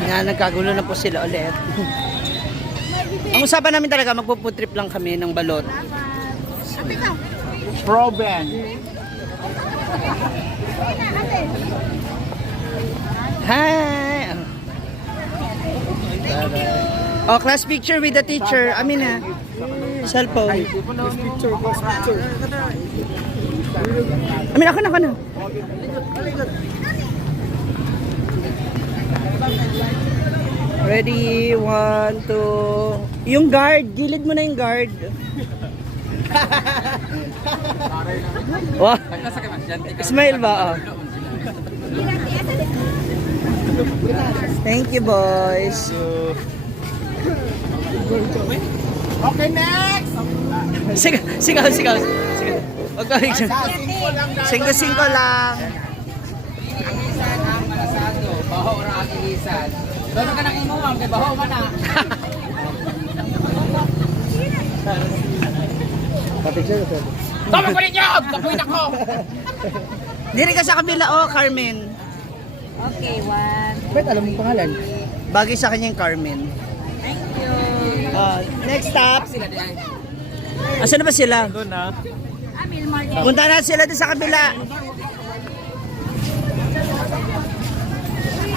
Nga, nagkagulo na po sila ulit. Ang usapan namin talaga, magpo-food trip lang kami ng balot. Proven. Hi! Oh, class picture with the teacher. Amin na. Cellphone. Picture. Amin, ako na. Ready, 1, 2. Yung guard, gilid mo na yung guard. Wow. Smile ba? Oh. Thank you, boys. Okay, next! Sigaw. Okay. 5-5 lang. Ilisan ang malasado, baho ra ang ilisan. Doon ka nang imuwang, kay baho man na. Tama ko ninyo! Tapuin ako! Diri ka sa kabila, oh, Carmen. Okay, 1. Ba't alam mo pangalan? Bagay sa kanya yung Carmen. Thank you. Next stop. Sila din. Asan na ba sila? Doon na. Milmar. Punta na sila doon sa kabila.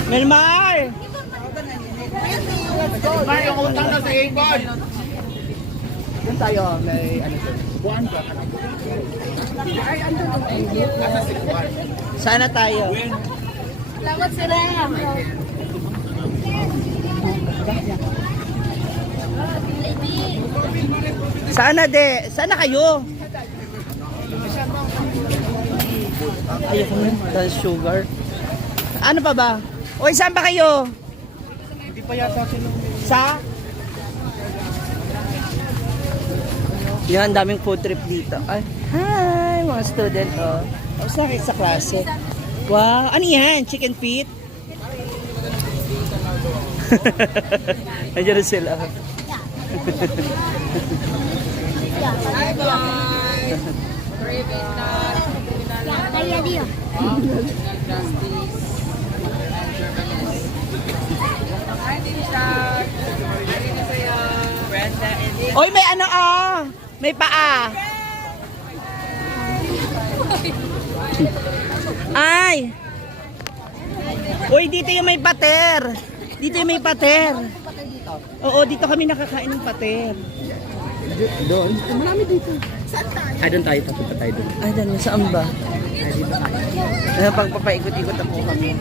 Melmar! Ba, yung utang na sa Avon. Doon tayo, may ano doon. Buwan ka. Nasa 6-1. Sana tayo. Salamat sila. Sana kayo. Ayoko na. That's sugar. Ano pa ba? Oy, saan ba kayo? Hindi pa yata sila. Sa? Yan, daming food trip dito. Ay, hi, mga student, oh. Tapos na kayo sa klase. Wow, ano yan? Chicken feet? Nandiyan na sila. Hi, bye! Craving na. Kaya diyo. Justice. Hi, Tisha! Hi, Nisaya! Brenda and Oy, may ano, ah! May paa. Ay! Uy, dito yung may pater. Dito yung may pater. Oo, dito kami nakakain ng pater. Doon? Marami dito. Ay, doon tayo. Papunta tayo doon. Ay, dami. Saan ba? Ay, pagpapaikot-ikot na po kami.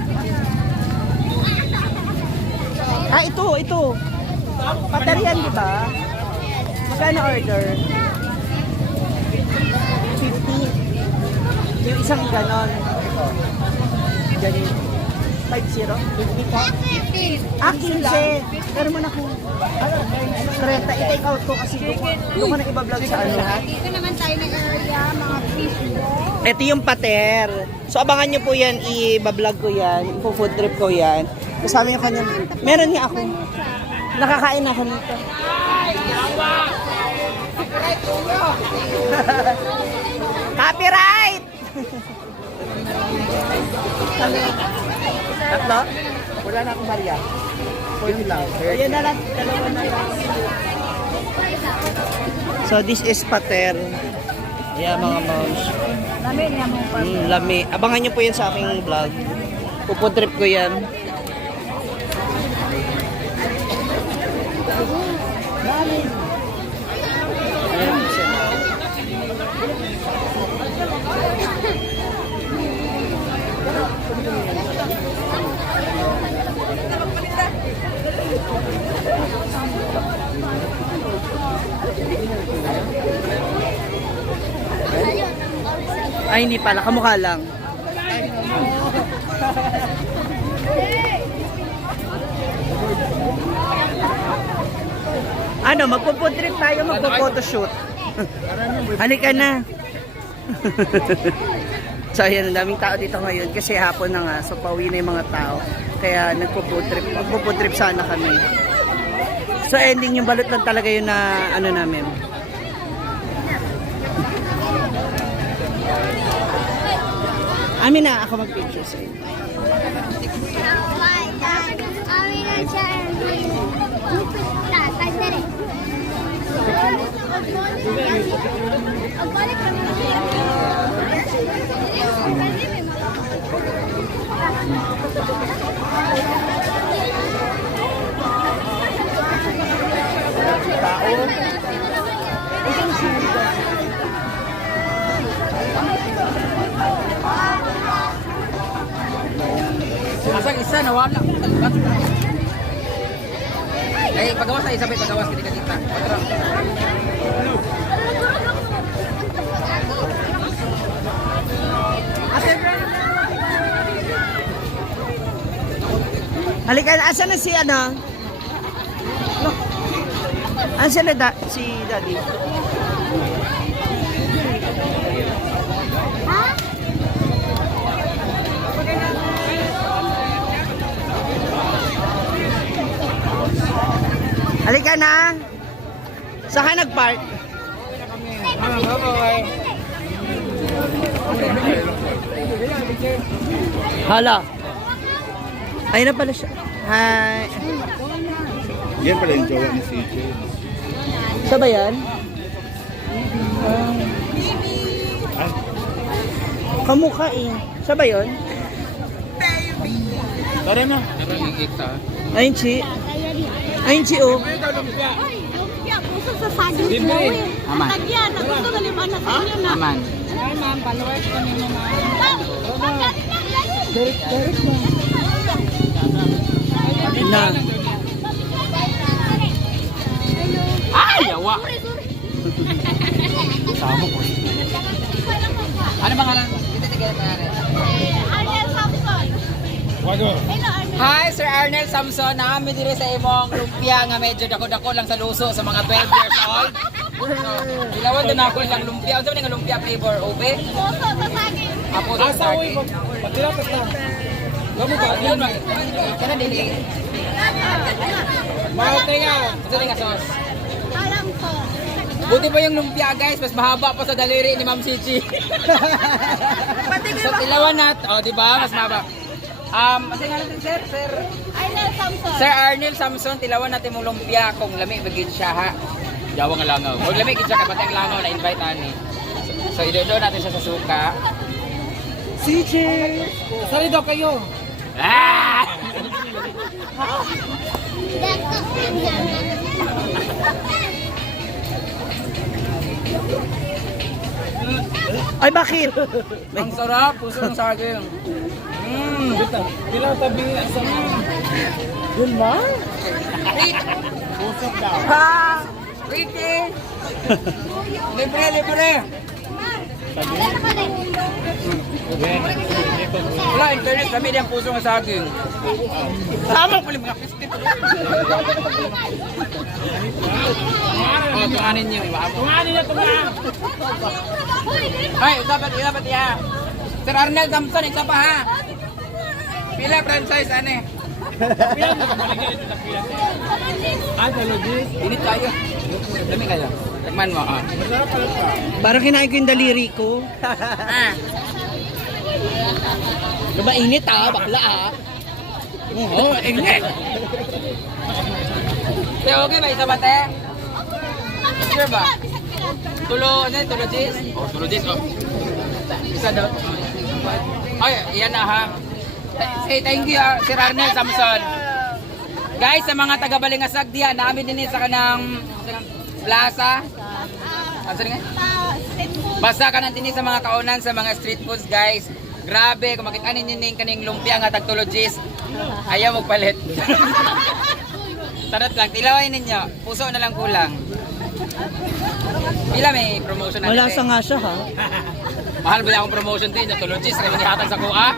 Ah, ito. Pater yan, di ba? Magkano order? 50. Yung isang ganon. Ganun. 50? 50 po? 15. Pero mo na kung 30. I-take out ko kasi doon ko na iba-vlog sa ano. Dito naman tayo nag-area, mga fish ball. Ito yung pater. So abangan nyo po yan, i-vlog ko yan, ipo-food trip ko yan. Kasama yung kanya. Meron niya ako. Nakakain ako nito. Copyright! Tatlo? Wala na akong Maria. 40 lang. Ayan na lang, dalawa na lang. So this is pater. Ayan mga moms. Lami niya mo pa. Lami. Abangan nyo po yan sa aking vlog. Pupo trip ko yan. Ayan siya. Ay, hindi pala. Kamukha lang. Ano, magpo-food trip tayo, magpo-photoshoot. Halika na. So, ayan, ang daming tao dito ngayon kasi hapon na nga. So, pauwi na yung mga tao. Kaya nagpo-food trip. Magpo-food trip sana kami. So, ending yung balot lang talaga yun na ano namin. Amin na, ako mag-picture sa'yo. Asang isa, nawala. Ay, pagawas na isa, pagawas kita. Halika, asan na si ano? Asan na si Daddy? Halika na. Saan ka nag-park? Hala. Ayun na pala siya. Hi. Yan pala yung jowa ni CJ. Siya ba yan? Ay, Kamukha eh. Siya ba yun? tara na. Ayun si. Ayun si oh. Lumpia, puso sa saging mo eh. Aman. Tagyan, nagusto ka lima na sa inyo na. Aman. Ay, ma'am, followers kami mo, ma'am. Na. Ay, yawa. Ano bang alam? Arnel Samson. Hello, Arnel. Hi, Sir Arnel Samson. Naami diri sa imong lumpia nga medyo dako-dako lang sa luso sa mga 12 years old. Dilawan din ako lang lumpia. Ano nga lumpia flavor? Ube? Puso sa saging. Apo sa saging. Patirapat na. Gamo ba? Yun man. Kana dili. Mahal nga. Ito nga sauce. Alam ko. Buti pa yung lumpia guys, mas mahaba pa sa daliri ni Ma'am Chichi. So tilawan nat, oh di ba? Mas mahaba. Ano nga natin sir? Arnel Samson. Sir Arnel Samson, tilawan natin mong lumpia kung lami bagid siya ha. Jawa nga langaw. Huwag lami gid siya kay patay langaw na invite ani. So idodo natin siya sa suka. CJ. Sali daw kayo. Ah! Ay bakit? Ang sarap, puso ng saging. Bilang tabi sa Yun ba? pusok daw. Ha! Ricky! Libre! Wala, internet kami din ang puso ng saging. Tama pala mga pisti. Tunganin niyo, iba mo. Tunganin niyo, Ay, dapat ya. Sir Arnel Samson, isa pa ha. Pila franchise, ane? Init kayo. Dami kayo. Tikman mo, ah. Parang kinain ko yung daliri ko. Diba init bakla Oh, init. Okay ba? Isa ba, te? Sure ba? Tulo Jis? Oh, tulo Jis, oh. Isa daw. Ay, yan na ha. Say thank you, Sir Arnel Samson. Guys, sa mga taga-Balingasag diyan, namin din sa kanang plaza. Ano nga? Basta ka nang sa mga kaunan sa mga street foods, guys. Grabe, kung makita ninyo ning kaning lumpia nga tagtulogis, ayaw magpalit. Tarot lang, tilawin ninyo. Puso na lang kulang. Pila may promotion natin. Wala sa nga siya ha. Mahal ba akong promotion din? Natulogis, kaya manihatag sa kuha.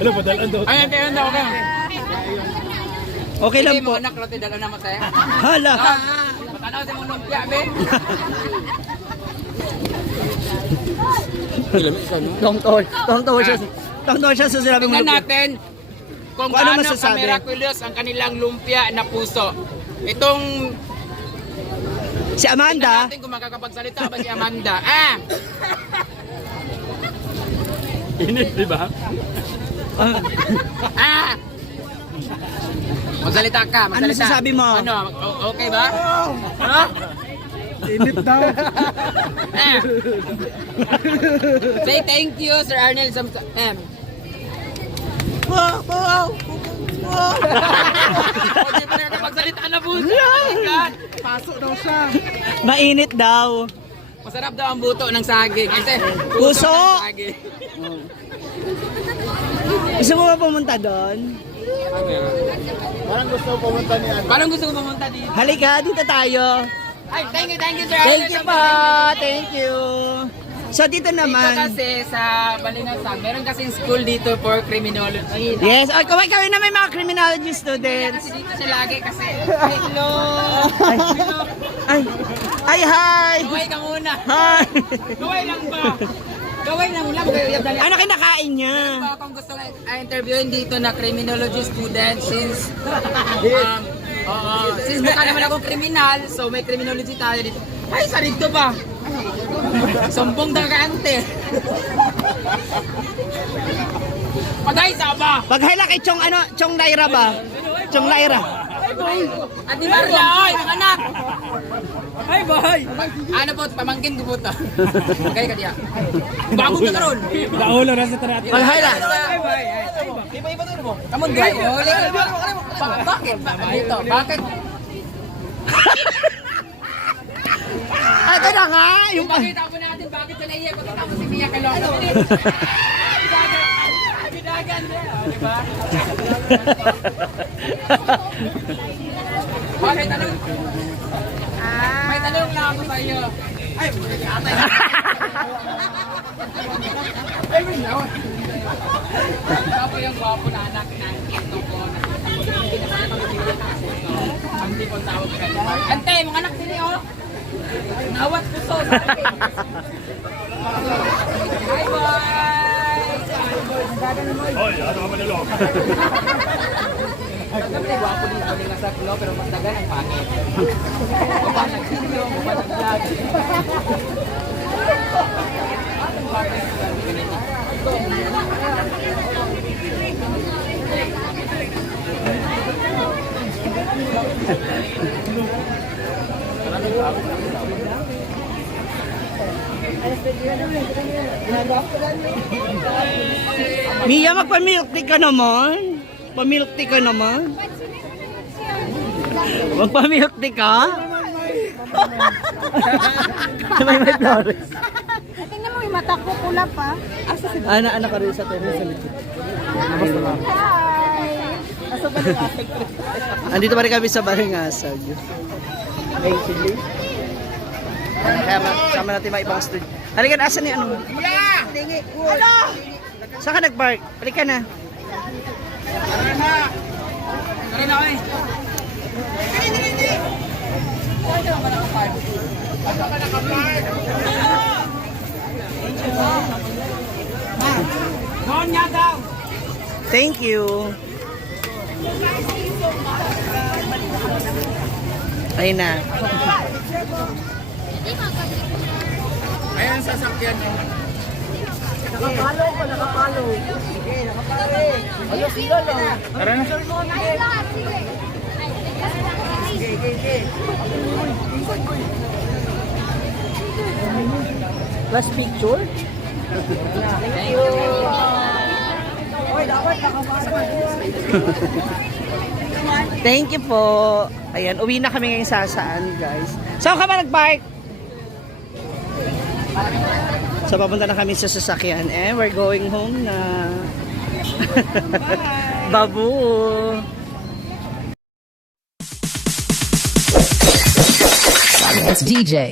Ano ba dalan daw? Ayan, kaya na okay. Okay lang Hindi po. mo anak, lote dala na masaya. Hala. Matanaw sa mong lumpia, be. Tong-tong siya sa sinabi mo. Tingnan natin kung Kung ano gaano masasabi? ka-miraculous ang kanilang lumpia na puso. Itong Si Amanda. Tingnan natin kung makakapagsalita ba si Amanda. Ah! Init, di ba? Ah! Magsalita ka, magsalita. Ano sasabi mo? Ano, okay ba? Ano? Init daw. Ah! Say thank you, Sir Arnel. Hindi pa nakakapagsalita na buto. Paso daw siya. Mainit daw. Masarap daw ang buto ng saging. Kasi Puso! ng saging. Gusto mo ba pumunta doon? Parang gusto ko pumunta ni Ano. Parang gusto ko pumunta dito. Halika, dito tayo. Ay, thank you, Sir Thank Arnel. you po. Thank you. So dito Dito naman. kasi sa Balinasag, meron kasing school dito for criminology. Yes, oh, kaway na may mga criminology students. Kasi dito siya lagi kasi, hello! Ay, ay, ay, hi! Gaway ka muna! Hi! Gaway lang ba? Gaway lang muna, magayayab dali. Ano kinakain niya? Kung gusto interviewin dito na criminology student since since mukha naman akong kriminal, so may criminology tayo dito. Ay, sa rito ba? Sumbong na kaante. Pagay sa ba? Paghala kay Chong ano, Chong Lyra ba? Chong Lyra. At di Marla, oy, mga anak! Ay, boy! Ano po, pamangkin ko po ito. Pagay ka diya. Bago ka karon. Naulo na sa tarat. Paghala. Iba-iba doon mo. Kamon, guy. Bakit? Dito, bakit? Ito na nga, yung Pakita po natin bakit siya naiyak. Pakita mo si Mia Calonga. Bidagan na, di ba? May tanong. May tanong lang ako sa iyo. Ay, ate. Ay, wait na. Gwapo yung gwapo na anak ng ito ko. Hindi na pala pag-ibig na ako. Ang di ko tawag ka. Ante, mga anak sila, oh. Nawat puso sa akin. Hi, boys! Hoy, ano ka manalo? Sabi na gwapo dito din nasa klo, pero mas dagan ang pangit. Baba nag-video, baba nag-vlog. Mia, magpa-milk tea ka naman. Pa-milk tea ka naman. Magpa-milk tea ka? May Flores. Tingnan mo yung mata ko, pula pa. Ana ka rin sa tennis. Hi! Andito pa rin kami sa Baringasag. Hey, sige. Kaya sama natin mga ibang student. Halika, asan ni ano? Tingi. Ano? Saan ka nag-park? Halika na. Tara na, oy. Noon nga daw. Thank you. Ayun na. Ayan ang sasakyan. Nakapalo. Sige, nakapalo. Ayun, sila lang. Tara na. Sige. Last picture? Thank you. Thank you po. Ayan, uwi na kami ngayon saan, guys. Saan ka ba nag-park? So, papunta na kami sa sasakyan. We're going home na. Babu. It's DJ.